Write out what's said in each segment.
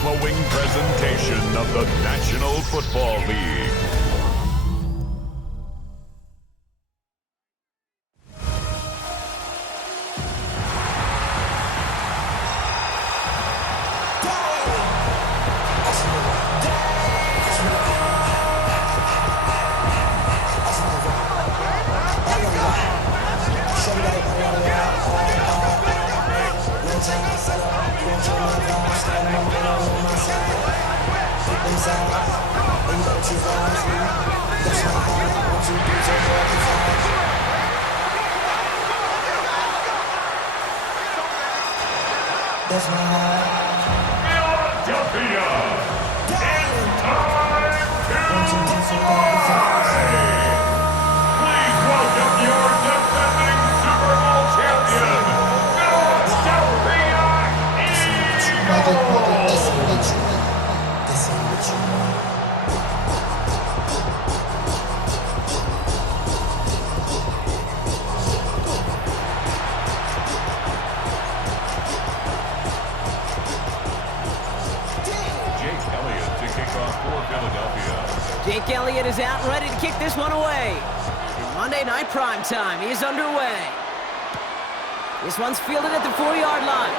following presentation of the National Football League. Philadelphia, it's time to fly! Please welcome your defending Super Bowl champion, Philadelphia Eagles! Jake Elliott is out and ready to kick this one away. In Monday Night Prime Time, he is underway. This one's fielded at the 4-yard line.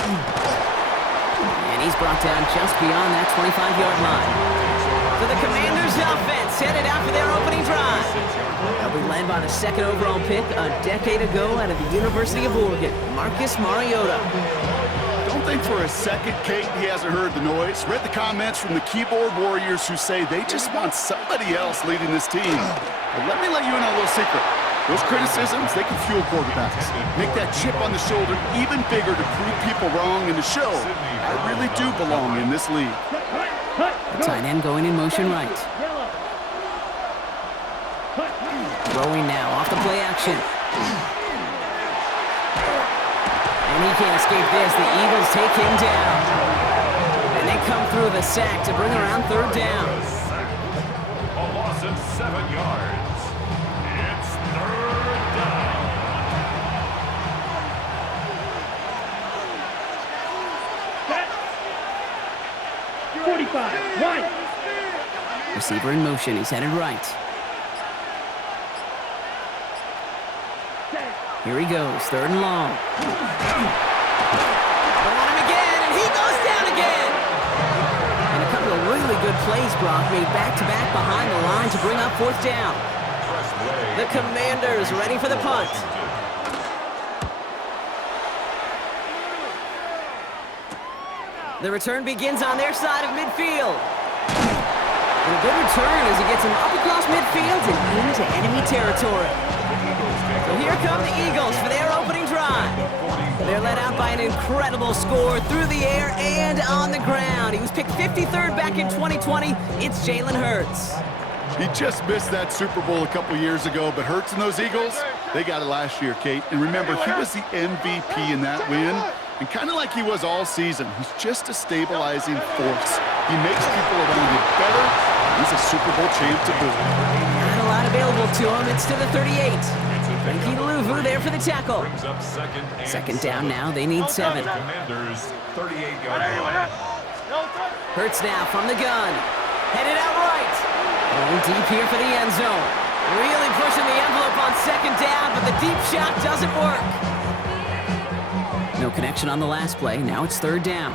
And he's brought down just beyond that 25-yard line. So the Commanders' offense headed out for their opening drive. They'll be led by the second overall pick a decade ago out of the University of Oregon, Marcus Mariota. Don't think for a second, Kate, he hasn't heard the noise. Read the comments from the keyboard warriors who say they just want somebody else leading this team. But let me let you in on a little secret. Those criticisms, they can fuel quarterbacks. Make that chip on the shoulder even bigger to prove people wrong and to show I really do belong in this league. The tight end going in motion right. Throwing now off the play action. And he can't escape this. The Eagles take him down. And they come through the sack to bring around third down. A loss of 7 yards. It's third down. Set. 45, right. Receiver in motion. He's headed right. Here he goes, third and long. They want him again, and he goes down again. And a couple of really good plays, Brock, made back-to-back behind the line to bring up fourth down. The Commanders ready for the punt. The return begins on their side of midfield. And a good return as he gets him up across midfield and into enemy territory. So here come the Eagles for their opening drive. They're led out by an incredible score through the air and on the ground. He was picked 53rd back in 2020. It's Jalen Hurts. He just missed that Super Bowl a couple years ago, but Hurts and those Eagles, they got it last year, Kate. And remember, he was the MVP in that win. And kind of like he was all season, he's just a stabilizing force. He makes people around him better. He's a Super Bowl champ to boot. Not a lot available to him. It's to the 38. Frankie Louvu there for the tackle. Second down now. They need 7. Commanders, 38-yard line. Hurts now from the gun. Headed out right. Going deep here for the end zone. Really pushing the envelope on second down, but the deep shot doesn't work. No connection on the last play. Now it's third down.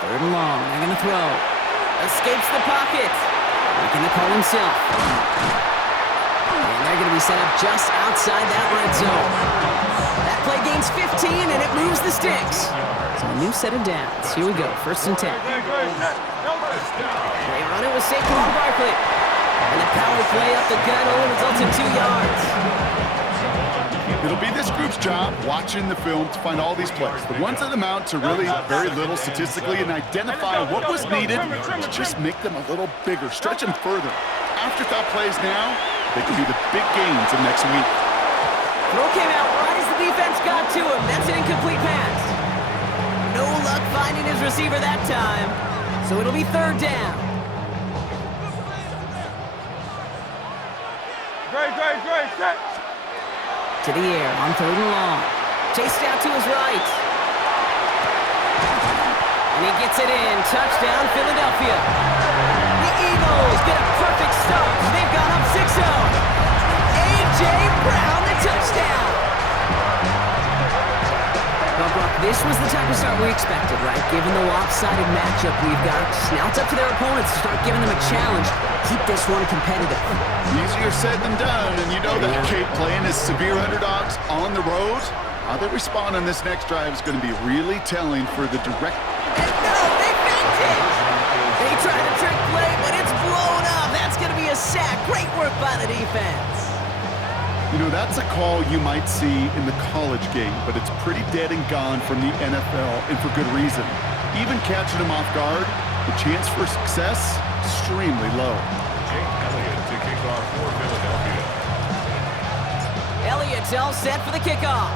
Third and long. They're going to throw. Escapes the pocket. Making the call himself. And they're going to be set up just outside that red zone. That play gains 15, and it moves the sticks. So a new set of downs. Here we go. First and 10. They run it with Saquon Barkley. And the power play up the gut only results in 2 yards. It'll be this group's job watching the film to find all these plays, the ones that amount to really very little statistically, and identify what was needed to just make them a little bigger, stretch them further. Afterthought plays now, they can be the big gains of next week. Throw came out right as the defense got to him. That's an incomplete pass. No luck finding his receiver that time, so it'll be third down. Set. To the air on third and long. Chased out to his right. he gets it in. Touchdown, Philadelphia. The Eagles get a perfect start. They've gone up 6-0. A.J. Brown, the touchdown. Well, Brock, this was the type of start we expected, right? Given the lopsided matchup we've got. Now it's up to their opponents to start giving them a challenge. Keep this one competitive. Easier said than done, and you know that Kate playing as severe underdogs on the road. How they respond on this next drive is going to be really telling for the direct... And no, they faked it! They tried a trick play, but it's blown up. That's going to be a sack. Great work by the defense. You know, that's a call you might see in the college game, but it's pretty dead and gone from the NFL, and for good reason. Even catching them off guard, the chance for success, extremely low. Jake Elliott to kick off for Philadelphia. Elliott's all set for the kickoff.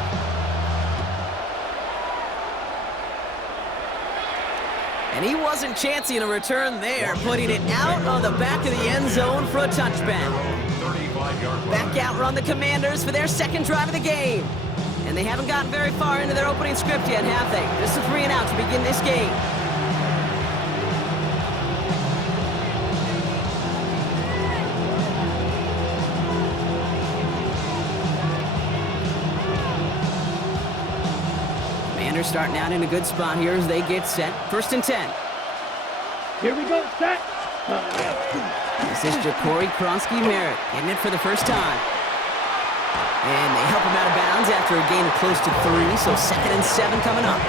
And he wasn't chancing a return there, putting it out on the back of the end zone for a touchback. Back out run the Commanders for their second drive of the game. And they haven't gotten very far into their opening script yet, have they? Just a 3 and out to begin this game. Commanders starting out in a good spot here as they get set. 1st and 10. Here we go, set. This is Ja'Cory Kronsky-Merritt getting it for the first time. And they help him out of bounds after a gain of close to 3, so 2nd and 7 coming up.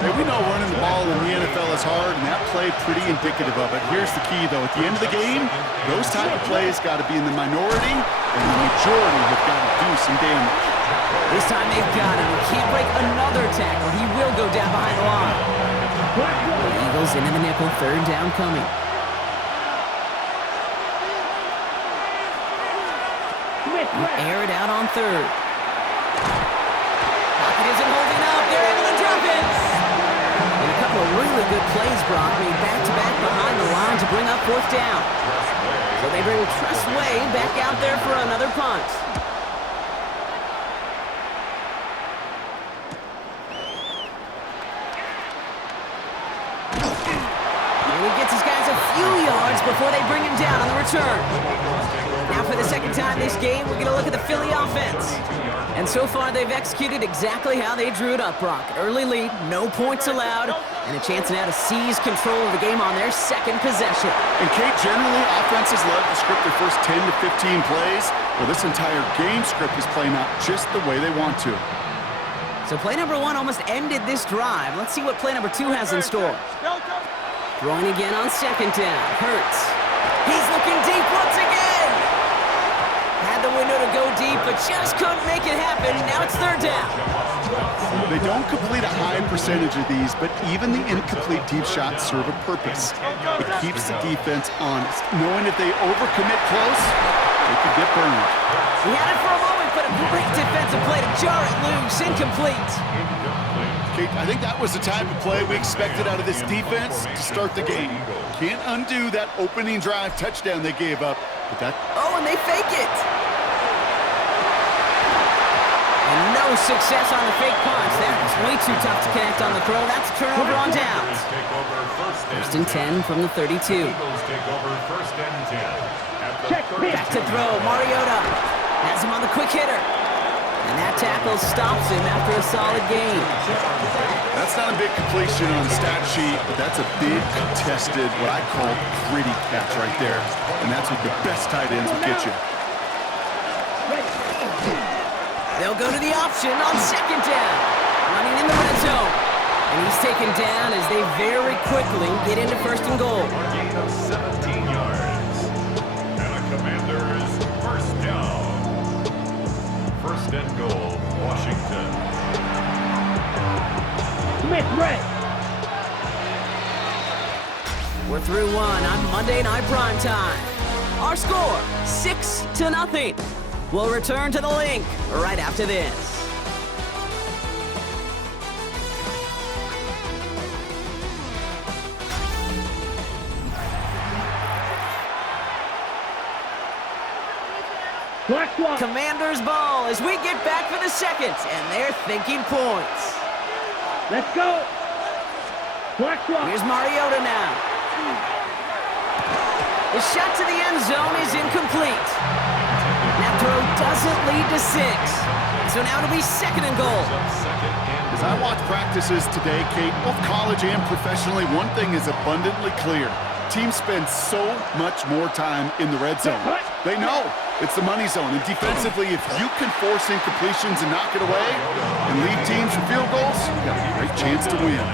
Hey, we know running the ball in the NFL is hard, and that play pretty indicative of it. Here's the key, though. At the end of the game, those type of plays got to be in the minority, and the majority have got to do some damage. This time they've got him. He can't break another tackle. He will go down behind the line. The Eagles into the nickel, 3rd down coming. Air it out on 3rd. Pocket isn't holding up. They're able to drop it. And a couple of really good plays, Brock, made back-to-back behind the line to bring up 4th down. So they bring Tressway back out there for another punt. And he gets his guys a few yards before they bring him down on the return. Now for the second time this game, we're going to look at the Philly offense. And so far, they've executed exactly how they drew it up, Brock. Early lead, no points allowed, and a chance now to seize control of the game on their second possession. And Kate, generally, offenses love to script their first 10 to 15 plays. Well, this entire game script is playing out just the way they want to. So play number 1 almost ended this drive. Let's see what play number 2 has in store. Throwing again on 2nd down. Hurts. He's looking deep once again. Had the window to go deep, but just couldn't make it happen. Now it's 3rd down. They don't complete a high percentage of these, but even the incomplete deep shots serve a purpose. It keeps the defense honest, knowing if they overcommit close, they could get burned. He had it for a moment, but a great defensive play to jar it loose. Incomplete. Kate, I think that was the type of play we expected out of this defense to start the game. Can't undo that opening drive touchdown they gave up. But that... Oh, and they fake it. And no success on the fake punch. That was way too tough to connect on the throw. That's a turnover on downs. 1st and 10 from the 32. Back to throw. Mariota has him on the quick hitter. And that tackle stops him after a solid gain. That's not a big completion on the stat sheet, but that's a big contested, what I call gritty catch right there. And that's what the best tight ends will get you. They'll go to the option on 2nd down. Running in the red zone. And he's taken down as they very quickly get into 1st and goal. Gain of 17 yards. And a Commander's 1st down. 1st and goal, Washington. Smith, red. We're through 1 on Monday Night Primetime. Our score, 6-0. We'll return to the link right after this. Black one. Commanders ball as we get back for the 2nd, and they're thinking points. Let's go. Black clock. Here's Mariota now. The shot to the end zone is incomplete. That throw doesn't lead to 6. So now it'll be 2nd and goal. As I watch practices today, Kate, both college and professionally, one thing is abundantly clear. Teams spend so much more time in the red zone. They know it's the money zone. And defensively, if you can force incompletions and knock it away and lead teams for field goals, you've got a great chance to win.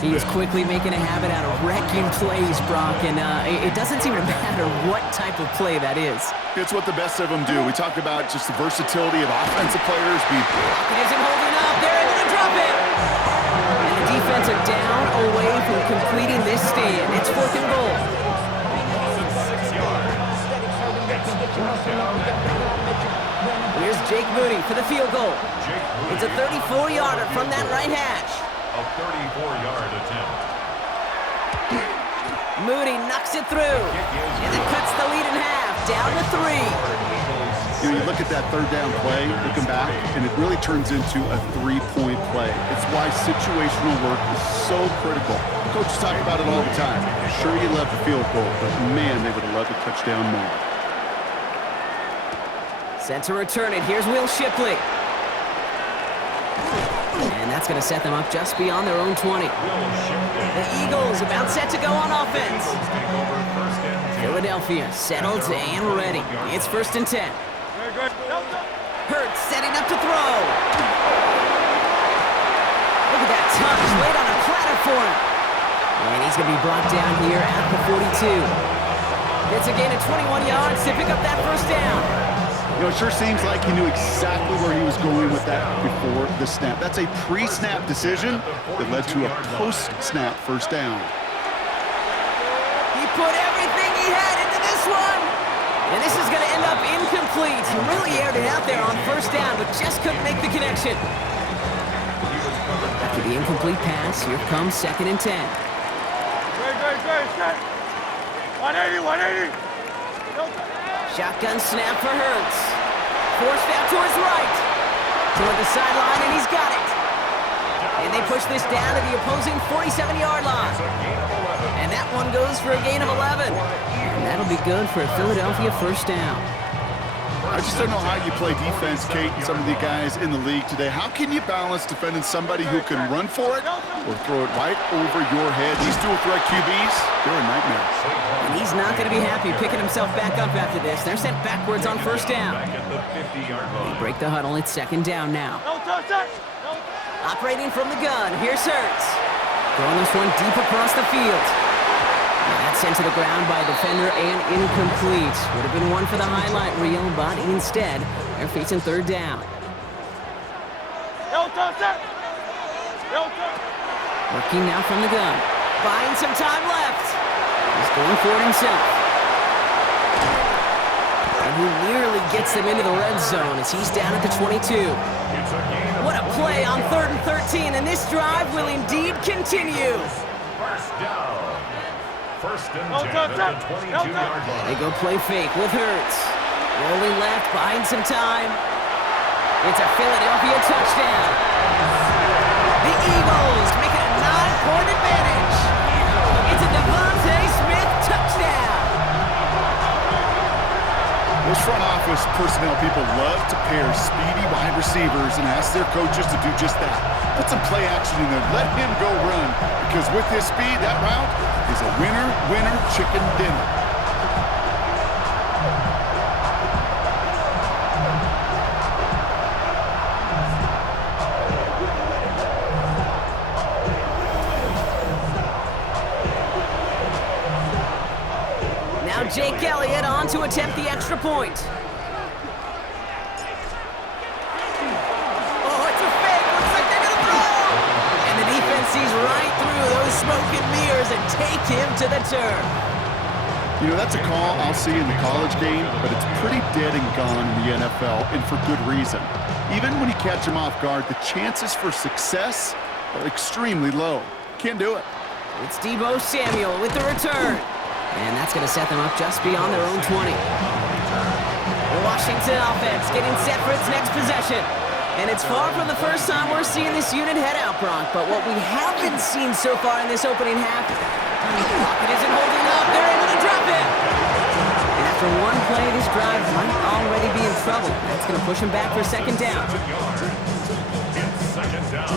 He is quickly making a habit out of wrecking plays, Brock, and it doesn't seem to matter what type of play that is. It's what the best of them do. We talk about just the versatility of offensive players. It isn't holding up. They're able to drop it. And the defense are down away from completing this stand. It's 4th and goal. Here's Jake Moody for the field goal. It's a 34-yarder from that right hash. A 34-yard attempt. Moody knocks it through, and it cuts the lead in half, down to 3. You look at that 3rd down play, looking back, and it really turns into a 3-point play. It's why situational work is so critical. Coaches talk about it all the time. Sure, you love the field goal, but man, they would have loved a touchdown more. Set to return it. Here's Will Shipley. And that's going to set them up just beyond their own 20. The Eagles about set to go on offense. Philadelphia settled and ready. It's 1st and 10. Hurts setting up to throw. Look at that touch laid on a platter for him. And he's going to be brought down here at the 42. It's a gain of 21 yards to pick up that 1st down. You know, it sure seems like he knew exactly where he was going with that before the snap. That's a pre-snap decision that led to a post-snap 1st down. He put everything he had into this one. And this is going to end up incomplete. He really aired it out there on 1st down, but just couldn't make the connection. After the incomplete pass, here comes 2nd and 10. Great. 180. Shotgun snap for Hurts. Forced out to his right. Toward the sideline, and he's got it. And they push this down to the opposing 47-yard line. And that one goes for a gain of 11. And that'll be good for a Philadelphia 1st down. I just don't know how you play defense, Kate, and some of the guys in the league today. How can you balance defending somebody who can run for it or throw it right over your head? These dual threat QBs, they're a nightmare. And he's not going to be happy picking himself back up after this. They're sent backwards on 1st down. They break the huddle. It's 2nd down now. Operating from the gun, here's Hurts. Throwing this one deep across the field. And that's sent to the ground by a defender and incomplete. Would have been one for the highlight reel, but instead, they're facing 3rd down. Working now from the gun. Buying some time left. He's going for it himself. And he nearly gets them into the red zone as he's down at the 22. What a play on 3rd and 13, and this drive will indeed continue. 1st down. 1st and 10 at the 22-yard line. They go play fake with Hurts. Rolling left, buying some time. It's a Philadelphia touchdown. The Eagles make it a 9-point advantage. It's a Devontae Smith touchdown. Those front office personnel people love to pair speedy wide receivers and ask their coaches to do just that. Put some play action in there. Let him go run. Because with his speed, that route is a winner chicken dinner. Now Jake Elliott on to attempt the extra point. Oh, it's a fake. Looks like they're going to throw. And the defense sees right through those smoke and mirrors and take him to the turf. You know, that's a call I'll see in the college game, but it's pretty dead and gone in the NFL, and for good reason. Even when you catch him off guard, the chances for success are extremely low. Can't do it. It's Deebo Samuel with the return. And that's going to set them up just beyond their own 20. The Washington offense getting set for its next possession. And it's far from the first time we're seeing this unit head out, Brock. But what we haven't seen so far in this opening half, Pocket isn't holding up. They're able to drop it. And after one play, this drive might already be in trouble. That's going to push him back for second down. It's second down.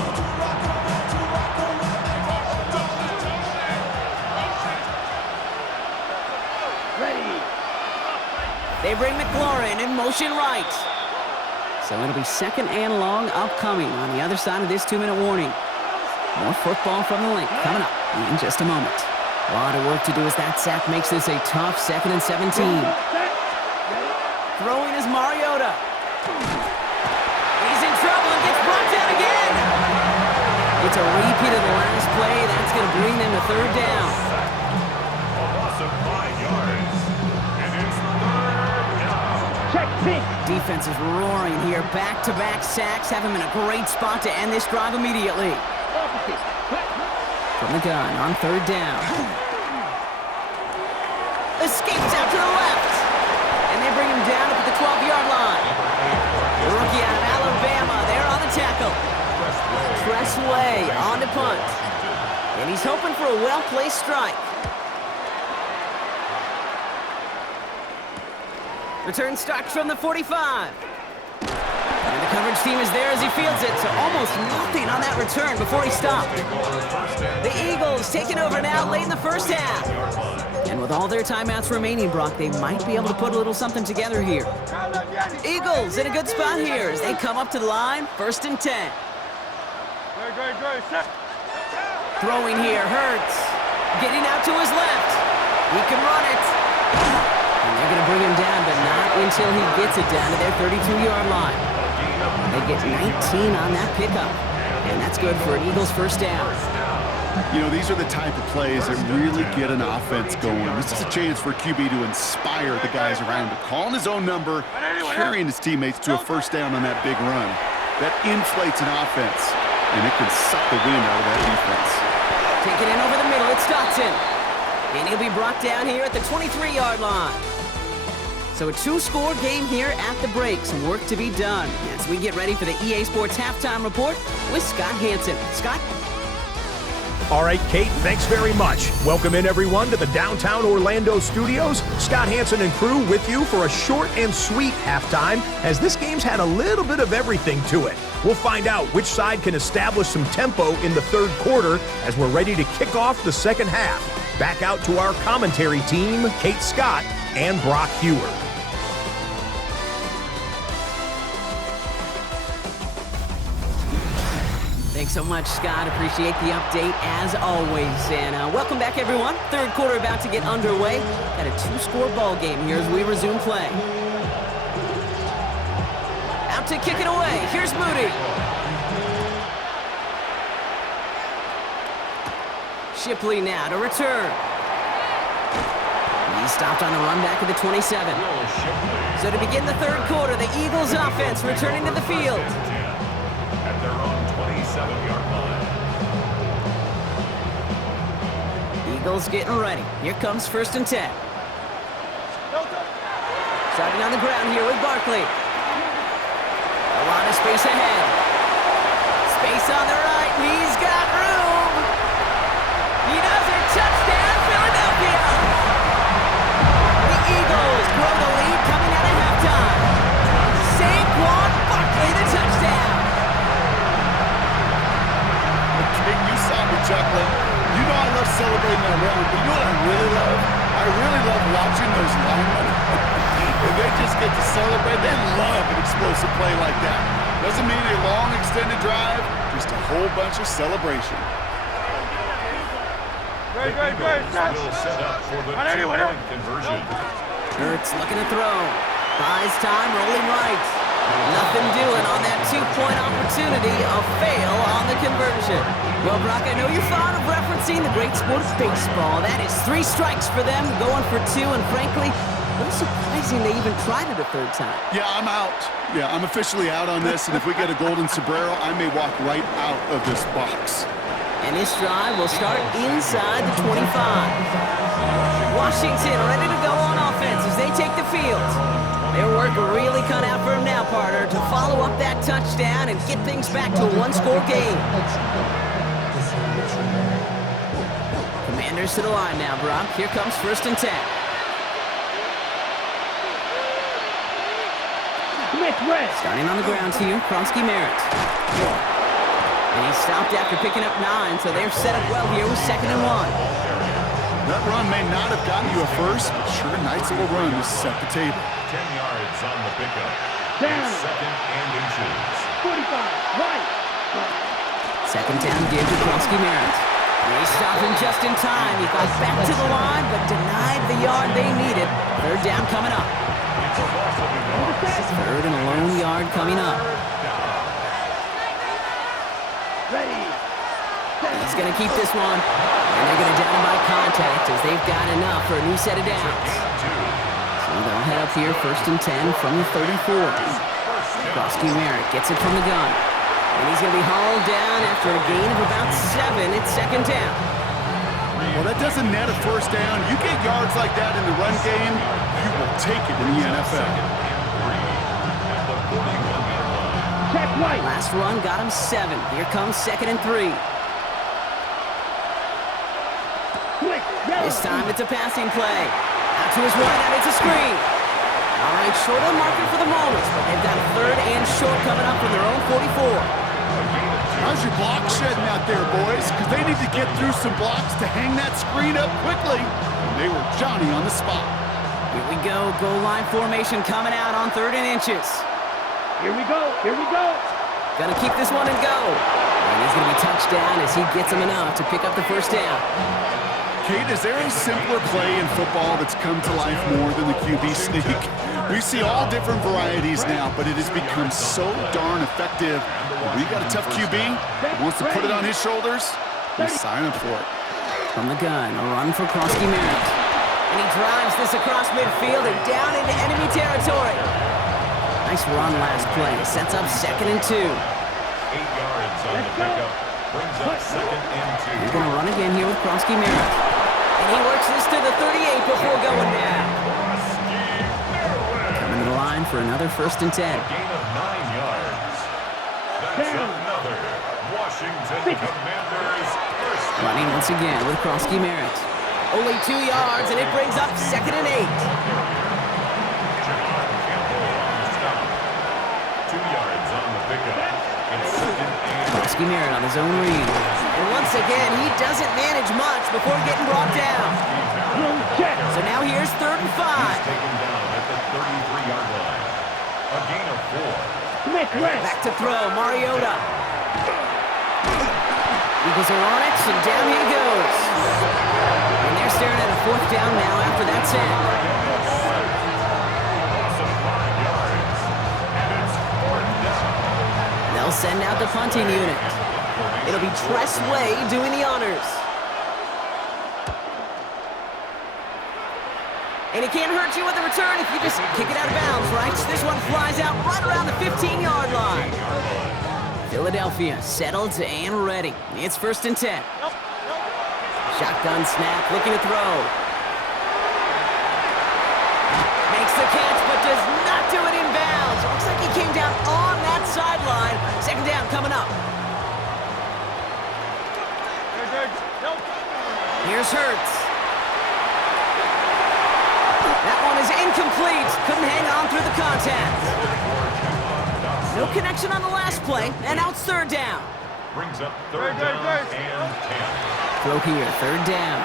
They bring McLaurin in motion right. So it'll be second and long upcoming on the other side of this 2-minute warning. More football from the link coming up in just a moment. A lot of work to do as that sack makes this a tough 2nd and 17. Throwing is Mariota. He's in trouble and gets brought down again. It's a repeat of the last play. That's going to bring them to third down. A loss of 5 yards. And it's third down. Defense is roaring here. Back-to-back sacks have him in a great spot to end this drive immediately. From the gun on third down. Escapes out to the left. And they bring him down up at the 12-yard line. The rookie out of Alabama there on the tackle. Pressway on to punt. And he's hoping for a well-placed strike. Return starts from the 45. And the coverage team is there as he fields it, so almost nothing on that return before he stopped. The Eagles taking over now late in the first half. And with all their timeouts remaining, Brock, they might be able to put a little something together here. Eagles in a good spot here as they come up to the line, 1st and 10. Throwing here, Hurts. Getting out to his left. He can run it. And they're going to bring him down, but not until he gets it down to their 32-yard line. They get 19 on that pickup. And that's good for an Eagles first down. You know, these are the type of plays that really get an offense going. This is a chance for QB to inspire the guys around him. Calling his own number, carrying his teammates to a first down on that big run. That inflates an offense, and it can suck the wind out of that defense. Taking it over the middle, it's Dotson. And he'll be brought down here at the 23-yard line. So a 2-score game here at the break. Some work to be done as we get ready for the EA Sports Halftime Report with Scott Hansen. Scott? All right, Kate, thanks very much. Welcome in, everyone, to the downtown Orlando studios. Scott Hansen and crew with you for a short and sweet halftime, as this game's had a little bit of everything to it. We'll find out which side can establish some tempo in the third quarter as we're ready to kick off the second half. Back out to our commentary team, Kate Scott and Brock Hewer. Thanks so much, Scott. Appreciate the update as always. And welcome back, everyone. Third quarter about to get underway. Got a 2-score ball game here as we resume play. Out to kick it away. Here's Moody. Shipley now to return. He stopped on the run back at the 27. So to begin the third quarter, the Eagles offense returning to the field. At their own 27-yard line. Eagles getting ready. Here comes 1st and 10. Starting on the ground here with Barkley. A lot of space ahead. Space on the right. He's got room. He does it. Touchdown, Philadelphia. The Eagles grow the lead coming out of halftime. Saquon Barkley, the touchdown. King, you saw me chuckling. You know I love celebrating that run, but you know what I really love? I really love watching those linemen. If they just get to celebrate, they love an explosive play like that. Doesn't mean a long extended drive, just a whole bunch of celebration. The Eagles will set up for the two-point conversion. Hurts looking to throw. Buys time, rolling right. Nothing doing on that 2-point opportunity. A fail on the conversion. Well, Brock, I know you're fond of referencing the great sport of baseball. That is 3 strikes for them, going for 2, and frankly, a little surprising they even tried it a third time. Yeah, I'm out. Yeah, I'm officially out on this, and if we get a golden sombrero, I may walk right out of this box. And this drive will start inside the 25. Washington ready to go on offense as they take the field. Their work really cut out for him now, partner, to follow up that touchdown and get things back to a one-score game. Commanders to the line now, Brock. Here comes 1st and 10. Starting on the ground here, Kronsky Merritt. And he stopped after picking up 9, so they're set up well here with 2nd and 1. That run may not have gotten you a first, but sure, nice little run to set the table. 10 yards on the pickup. Down. 2nd and inches. 45, right. 2nd down give to Kronsky Merritt. They stopped him just in time. He got back to the line, but denied the yard they needed. 3rd down coming up. It's a loss of a yard. 3rd and a lone yard coming up. Ready. He's going to keep this one. And they're going to down him by contact as they've got enough for a new set of downs. So they'll head up here 1st and 10 from the 34. Kronsky Merritt gets it from the gun. And he's going to be hauled down after a gain of about 7. It's 2nd down. Well, that doesn't net a first down. You get yards like that in the run game, you will take it in the NFL. Check right. Last run got him 7. Here comes 2nd and 3. Quick. Yellow. This time it's a passing play. Out to his right, and it's a screen. All right, short of the marker for the moment, but they've got a 3rd and short coming up from their own 44. How's your block shedding out there, boys? Because they need to get through some blocks to hang that screen up quickly. And they were Johnny on the spot. Here we go. Goal line formation coming out on 3rd and inches. Here we go. Here we go. Gonna keep this one and go. And he's gonna be touched down as he gets him enough to pick up the 1st down. Kate, is there a simpler play in football that's come to life more than the QB sneak? We see all different varieties now, but it has become so darn effective. When we got a tough QB that wants to put it on his shoulders, we sign up for it. From the gun, a run for Kronsky Merritt. And he drives this across midfield and down into enemy territory. Nice run last play. Sets up 2nd and 2. 8 yards on the pickup. Brings up 2nd and 2. He's going to run again here with Kronsky Merritt. And he works this to the 38 before going down. Coming to the line for another 1st and 10. Gain of 9 yards. That's another Washington Commanders first. Running once again with Kronsky Merritt. Only 2 yards, and it brings up 2nd and 8. Javon Campbell on the stop. 2 yards on the pickup. It's 2nd and Kronsky Merritt on his own read. And once again, he doesn't manage much before getting brought down. So now here's 3rd and 5. taken down at the 33-yard line. A gain of 4. Back to throw, Mariota. Eagles are on it, and down he goes. And they're staring at a 4th down now after that sack. Loss of 5 yards. And it's 4th down. They'll send out the punting unit. It'll be Tress Way doing the honors. And it can't hurt you with the return if you just kick it out of bounds, right? This one flies out right around the 15-yard line. Philadelphia settled and ready. It's 1st and 10. Shotgun snap, looking to throw. Makes the catch, but does not do it in bounds. Looks like he came down on that sideline. 2nd down coming up. Here's Hurts. That one is incomplete. Couldn't hang on through the contact. No connection on the last play, and now it's 3rd down. Brings up 3rd down and 10. Throw here, 3rd down.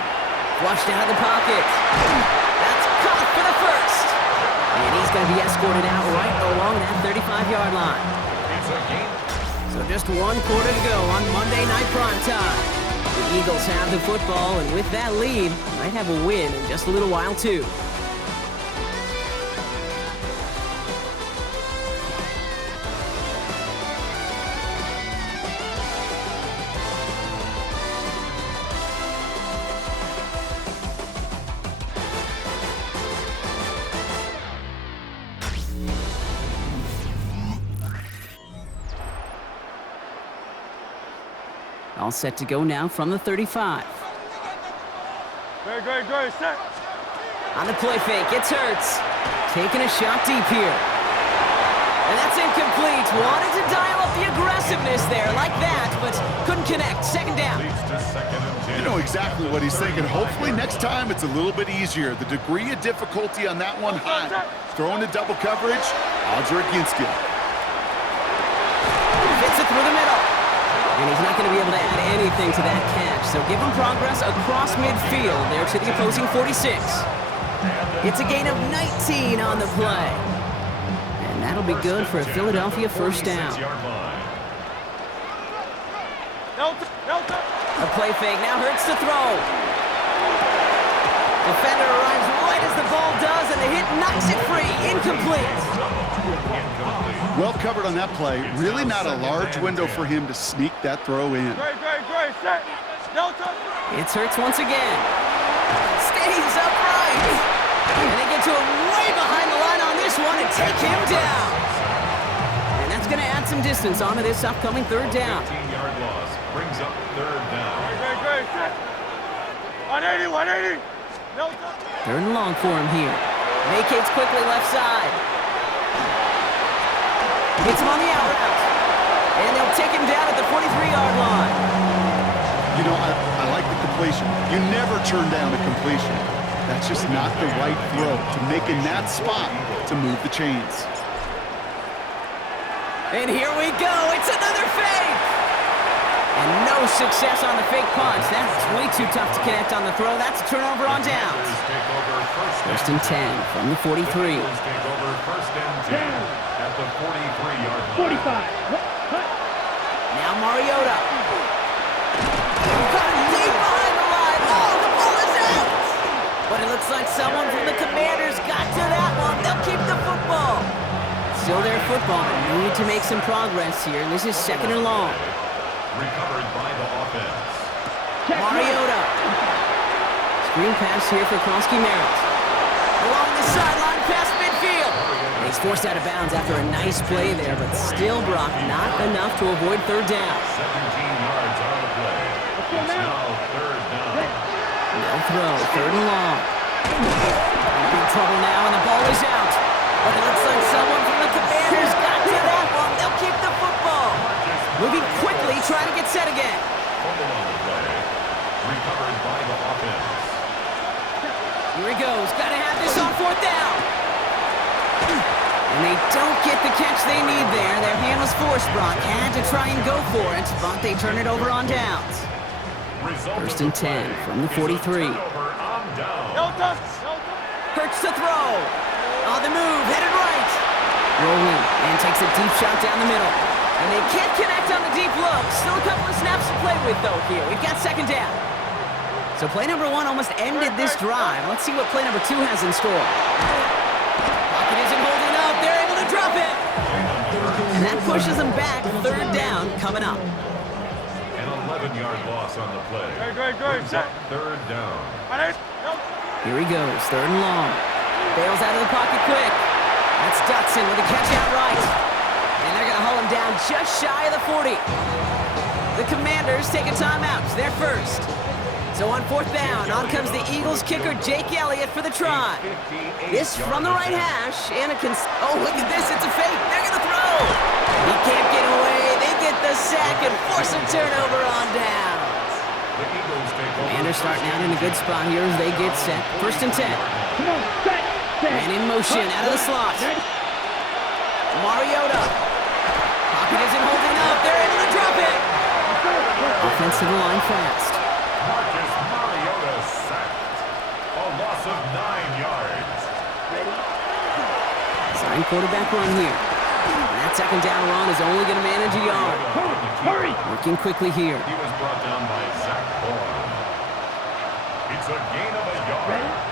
Flushed out of the pocket. That's caught for the 1st. And he's going to be escorted out right along that 35-yard line. It's a gain. So just 1 quarter to go on Monday Night Primetime. The Eagles have the football, and with that lead, might have a win in just a little while, too. All set to go now from the 35. Great, set. On the play fake, it's Hurts. Taking a shot deep here. And that's incomplete. Wanted to dial up the aggressiveness there like that, but couldn't connect. Second down. Leads to second and 10. You know exactly what he's thinking. Hopefully next time it's a little bit easier. The degree of difficulty on that one high. Throwing to double coverage, odds are against you. Fits it through the middle. And he's not going to be able to add anything to that catch. So give him progress across midfield there to the opposing 46. It's a gain of 19 on the play. And that'll be good for a Philadelphia first down. A play fake now hurts to throw. Defender arrives right as the ball does, and the hit knocks it free. Incomplete. Well covered on that play. Really not a large window for him to sneak that throw in. It's Hurts once again. Stays upright. And they get to him way behind the line on this one and take him down. And that's going to add some distance onto this upcoming third down. 15-yard loss brings up third down. 180. Third and long for him here. Vacates quickly left side. Gets him on the out route. And they'll take him down at the 43-yard line. You know, I like the completion. You never turn down a completion. That's just not the right throw to make in that spot to move the chains. And here we go. It's another fake. And no success on the fake punch. That's way too tough to connect on the throw. That's a turnover on downs. First and 10 from the 43. Take over first and 10 at the 43-yard line. 45. Now Mariota. Cut it deep behind the line. Oh, the ball is out. But it looks like someone from the Commanders got to that one. They'll keep the football. Still their football, but need to make some progress here. This is second and long. Recovered by the offense. Mariota. Screen pass here for Kronsky Merritt. Along the sideline past midfield. He's forced out of bounds after a nice play there, but still, Brock, not enough to avoid third down. 17 yards on the play. It's now third down. No throw, third and long. In big trouble now, and the ball is out. But it looks like someone from the Commanders got to that one. They'll keep the football. Moving quickly, trying to get set again. Fumble on the play. Recovered by the offense. Here he goes. Got to have this on fourth down. And they don't get the catch they need there. Their hand was forced, Brock. Had to try and go for it, but they turn it over on downs. First and 10 from the 43. Hurts to throw. On the move, headed right. Rolling, and takes a deep shot down the middle. And they can't connect on the deep look. Still a couple of snaps to play with, though, here. We've got second down. So play number one almost ended this drive. Let's see what play number two has in store. Pocket isn't holding up. They're able to drop it. And that pushes them back. Third down coming up. An 11-yard loss on the play. Brings up third down. Here he goes. Third and long. Bails out of the pocket quick. That's Dotson with a catch out right. And they're going to haul him down just shy of the 40. The Commanders take a timeout. They're first. So on fourth down, on comes the Eagles kicker, Jake Elliott, for the try. This from the right hash. And oh, look at this. It's a fake. They're going to throw. He can't get away. They get the sack and force a turnover on downs. Commanders starting out in a good spot here as they get set. First and 10. Come on, set. Man in motion, out of the slot. Mariota. Pocket isn't holding up. They're able to drop it. Offense to the line fast. Marcus Mariota sacked. A loss of 9 yards. Sign quarterback run here. And that second down run is only going to manage a yard. Hurry. Working quickly here. He was brought down by Zach Bourne. It's a gain of a yard.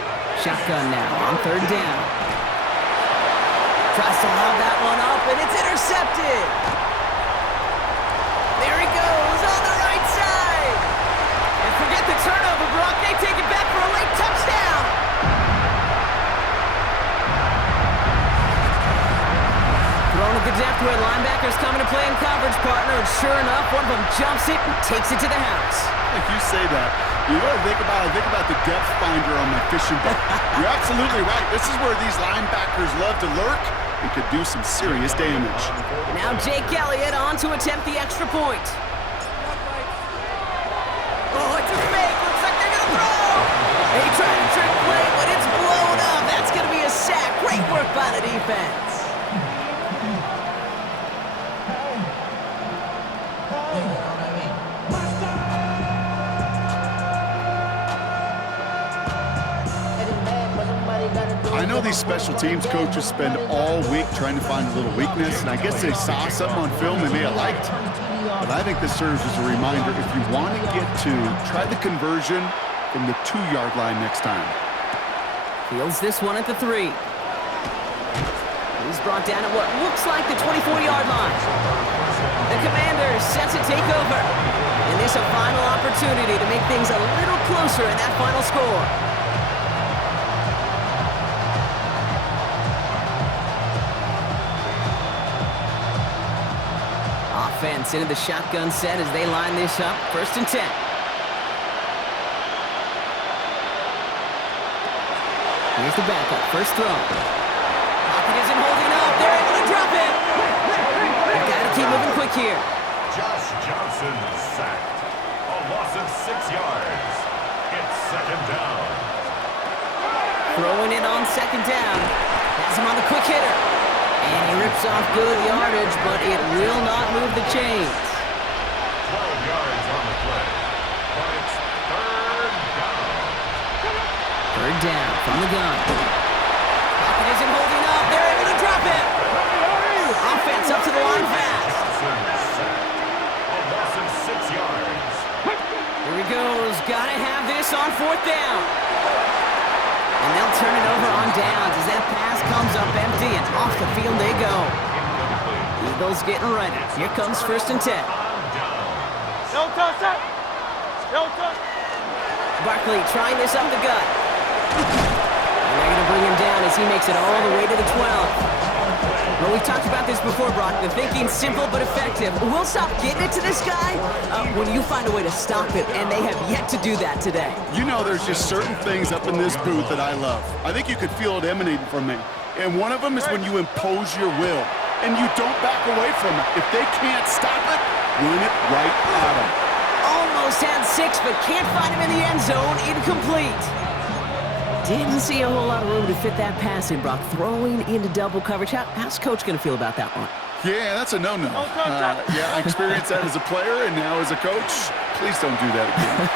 Shotgun now on third down. Tries to lob that one up, and it's intercepted. There he goes on the right side. And forget the turnover, Brock. They take it back for a late touchdown. Thrown at the depth where linebackers coming to play in coverage, partner. And sure enough, one of them jumps it and takes it to the house. Like you say that, You know what I think about? I think about the depth finder on my fishing boat. You're absolutely right. This is where these linebackers love to lurk and could do some serious damage. Now Jake Elliott on to attempt the extra point. Oh, it's a fake. Looks like they're going to throw. They tried a trick play, but it's blown up. That's going to be a sack. Great work by the defense. I know these special teams coaches spend all week trying to find a little weakness, and I guess they saw something on film they may have liked. But I think this serves as a reminder, if you want to get two, try the conversion from the 2-yard line next time. Fields this one at the 3. He's brought down at what looks like the 24-yard line. The Commanders set to take over. And this a final opportunity to make things a little closer in that final score. Offense into the shotgun set as they line this up. 1st and 10. Here's the backup. First throw. Pocket isn't holding up. They're able to drop it. They've got to keep moving quick here. Josh Johnson sacked. A loss of 6 yards. It's 2nd down. Throwing it on 2nd down. Has him on the quick hitter. And he rips off good yardage, but it will not move the chains. 12 yards on the play. But it's 3rd down. 3rd down from the gun. Pocket isn't holding up. They're able to drop it. Offense up to the line fast. Johnson sacked. A loss of 6 yards. Here he goes. Gotta have this on 4th down. And they'll turn it over on downs as that pass comes up empty and off the field they go. Eagles getting ready. Here comes 1st and 10. Don't touch that. Don't touch. Barkley trying this up the gut. And they're going to bring him down as he makes it all the way to the 12. Well, we've talked about this before, Brock. The thinking's simple but effective. We'll stop getting it to this guy when you find a way to stop it, and they have yet to do that today. You know, there's just certain things up in this booth that I love. I think you could feel it emanating from me. And one of them is when you impose your will, and you don't back away from it. If they can't stop it, run it right at them. Almost had 6, but can't find him in the end zone. Incomplete. Didn't see a whole lot of room to fit that pass in, Brock. Throwing into double coverage. How's Coach going to feel about that one? Yeah, that's a no-no. Yeah, I experienced that as a player and now as a coach. Please don't do that again.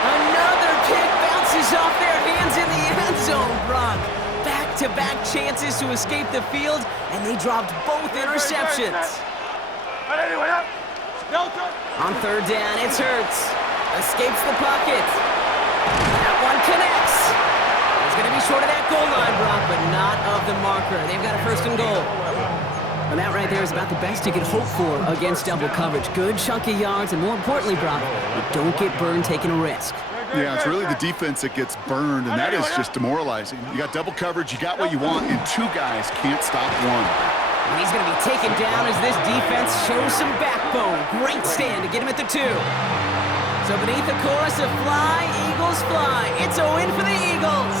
Another kick bounces off their hands in the end zone, Brock. Back-to-back chances to escape the field, and they dropped both interceptions. On 3rd down, it's Hurts. Escapes the pocket. That one connects. He's going to be short of that goal line, Brock, but not of the marker. They've got a 1st and goal. And that right there is about the best you can hope for against double coverage. Good chunk of yards, and more importantly, Brock, you don't get burned taking a risk. Yeah, it's really the defense that gets burned, and that is just demoralizing. You got double coverage, you got what you want, and 2 guys can't stop one. And he's going to be taken down as this defense shows some backbone. Great stand to get him at the 2. So beneath the chorus of Fly, Eagles Fly, it's a win for the Eagles.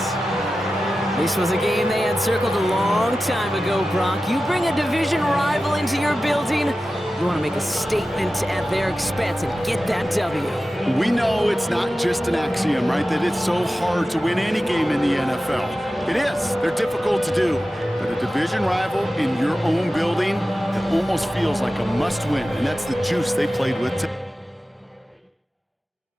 This was a game they had circled a long time ago, Brock. You bring a division rival into your building, you want to make a statement at their expense and get that W. We know it's not just an axiom, right, that it's so hard to win any game in the NFL. It is. They're difficult to do. But a division rival in your own building, it almost feels like a must-win, and that's the juice they played with today.